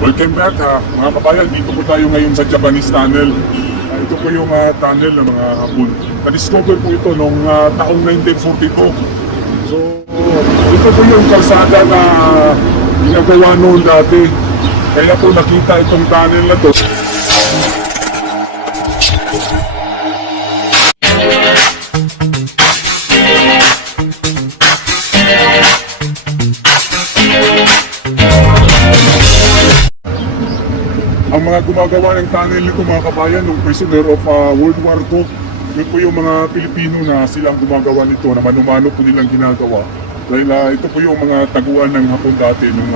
Welcome back mga kabayan, dito po tayo ngayon sa Japanese Tunnel. Ito po yung tunnel ng mga Hapon. Na-discover po ito noong taong 1942. So, ito po yung kalsada na ginagawa noon dati. Kaya po nakita itong tunnel na to. Ang mga gumagawa ng tunnel nito mga kabayan, ng prisoner of World War II, yun po yung mga Pilipino na silang gumagawa nito, na mano-mano po nilang ginagawa. Dahil ito po yung mga taguan ng Hapon dati nung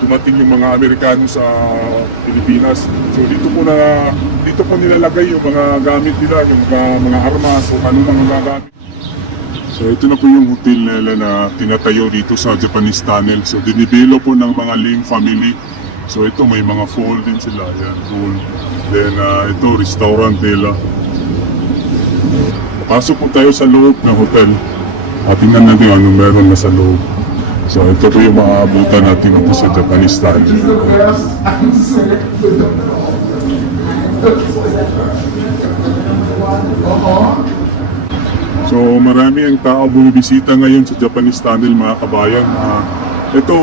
dumating yung mga Amerikano sa Pilipinas. So dito po nilalagay yung mga gamit nila, yung mga armas o ano mga gamit. So ito na po yung hotel nila na tinatayo dito sa Japanese Tunnel. So dinibelo po ng mga Lim family. So ito may mga fall din sila, yan, fall. Then ito restaurant nila. Pasok po tayo sa loob ng hotel. At tingnan natin anong meron na sa loob. So ito po yung maabutan natin ito sa Japanese Tunnel. So marami ang tao bumibisita ngayon sa Japanese Tunnel mga kabayan. Ito,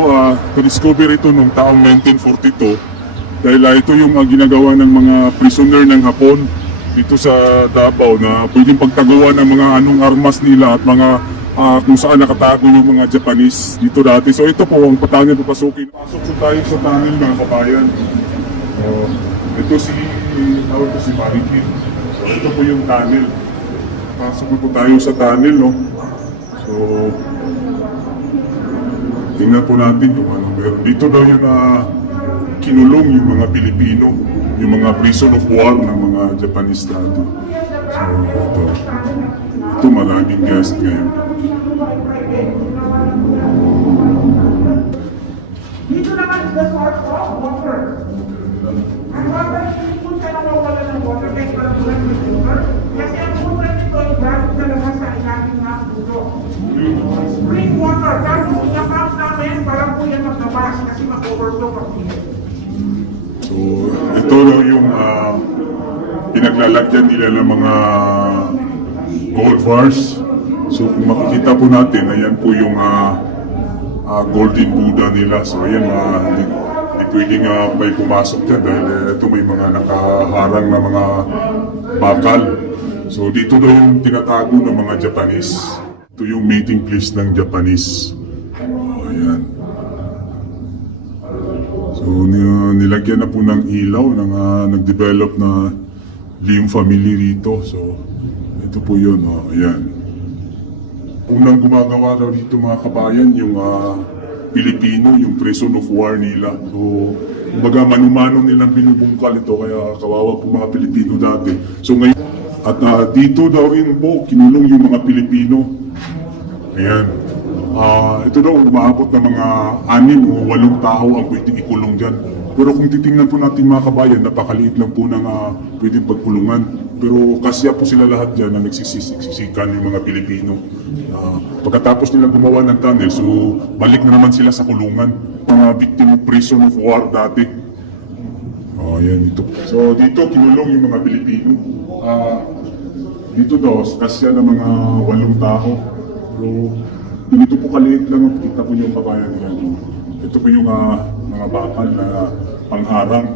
na-discover ito noong taong 1942 dahil ito yung ginagawa ng mga prisoner ng Hapon dito sa Davao na pwedeng pagtaguan ng mga anong armas nila at mga kung saan nakatago yung mga Japanese dito dati. So ito po ang tunnel papasukin. Pasok po tayo sa tunnel mga kabayan. Ito tawag ko si Marikit. So ito po yung tunnel. Pasok po tayo sa tunnel, no? So tingnan po natin kung ano meron. Dito daw yung kinulong yung mga Pilipino, yung mga prison of war ng mga Japanese dati. So ito maraming guest ngayon. Dito naman is the source of water. Ang water, hindi po siya nawawala ng water kahit walang ulan ng river. Kasi ang water nito ay galing sa labas sa ilalim ng puso. Spring water. Tapos pinapump namin para po yan maglabas kasi mag-overflow pag pinit. So ito daw yung pinaglalagyan nila ng mga gold bars. So kung makikita po natin, ayan po yung golden Buddha nila. So ayan, hindi pwedeng may pumasok dyan dahil ito may mga nakaharang na mga bakal. So dito daw yung tinatago ng mga Japanese. Ito yung meeting place ng Japanese. Ayan. So nilagyan na po ng ilaw ng nag-develop na Lim family rito. So ito po yun. Ayan. Unang gumagawa daw dito mga kabayan yung Pilipino, yung prison of war nila. So, kumbaga manumano nilang binubungkal ito kaya kawawa po mga Pilipino dati. So ngayon, at dito daw rin po kinulong yung mga Pilipino. Ayan. Ito daw umaabot ng mga 6 o 8 tao ang pwedeng ikulong dyan. Pero kung titingnan po natin mga kabayan, napakaliit lang po ng pwedeng pagkulungan. Pero kasya po sila lahat dyan na nagsisiksikan yung mga Pilipino. Pagkatapos nila gumawa ng tunnel, so balik na naman sila sa kulungan. Mga victim of prison of war dati. Ayan ito. So dito kinulong yung mga Pilipino. Dito daw, kasya ng mga 8 tao. Pero dito po kaliit lang, kita po yung kabayan nila. Ito po yung mga bakal na pangharang.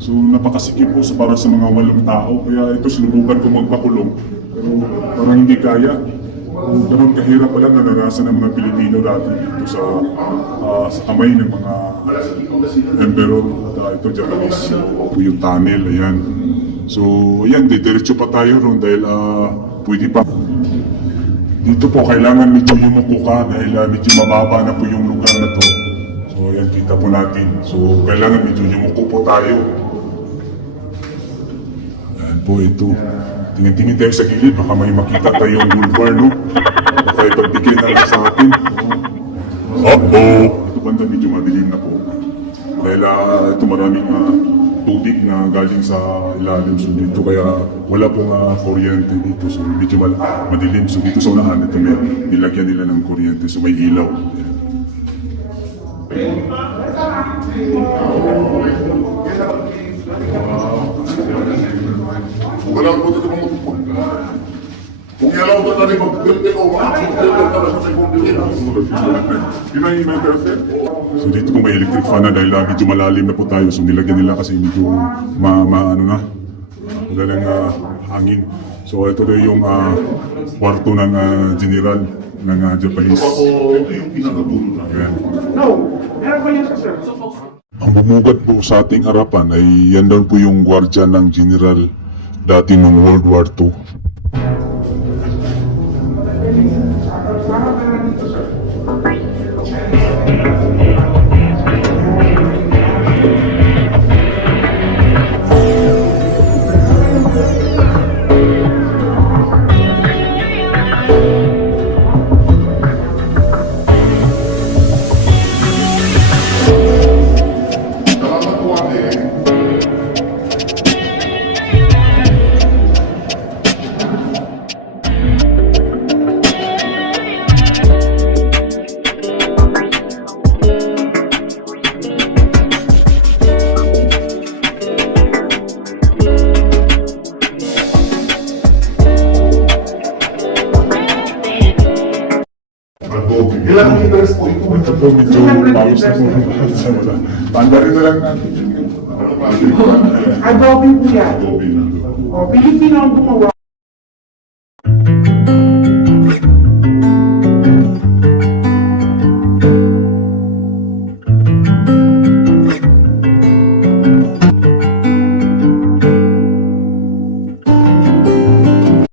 So napakasikip po para sa mga 8 tao. Kaya ito sinubukan ko magpakulong. Pero parang hindi kaya. Ganun kahirap pala naranasan ng mga Pilipino dati dito sa kamay ng mga emperor at ito Japanese. So yung tunnel, ayan. So ayan, diretso pa tayo ron dahil pwede pa. Dito po kailangan medyo yumuko ka dahil medyo mababa na po yung lugar na to. So ayan, kita po natin. So kailangan medyo yumuko po tayo. Ayan po ito. Tingin-tingin tayo sa gilid, baka may makita tayong boulevard, no? Baka ipagpigil na lang sa atin. Ito banda medyo madilim na po. Dahil ito maraming tubig na galing sa ilalim. So dito kaya wala pong kuryente dito. So medyo madilim. So dito sa unahan, ito may nilagyan nila ng kuryente. So may ilaw. Ayan. dapat na rin mag-building o mag-building talaga sa ibang building. Yun ang inventer, sir? So dito po may electric fan na dahil medyo malalim na po tayo. So nilagyan nila kasi medyo ano na, magalang hangin. So ito na yung kwarto ng general ng Japanese. So, ito yung pinakadulo na. Ayan. No, meron pa yun sa sir. Ang bumugat po sa ating harapan ay yan daw po yung gwardya ng general dati noong World War II. Para meron dito sir. Salamat po ate. Ilang meters po ito? Ito po medyo pawis na po. Pandarin na lang natin. Adobe po yan. Adobe na. O, Pilipino ang gumawa,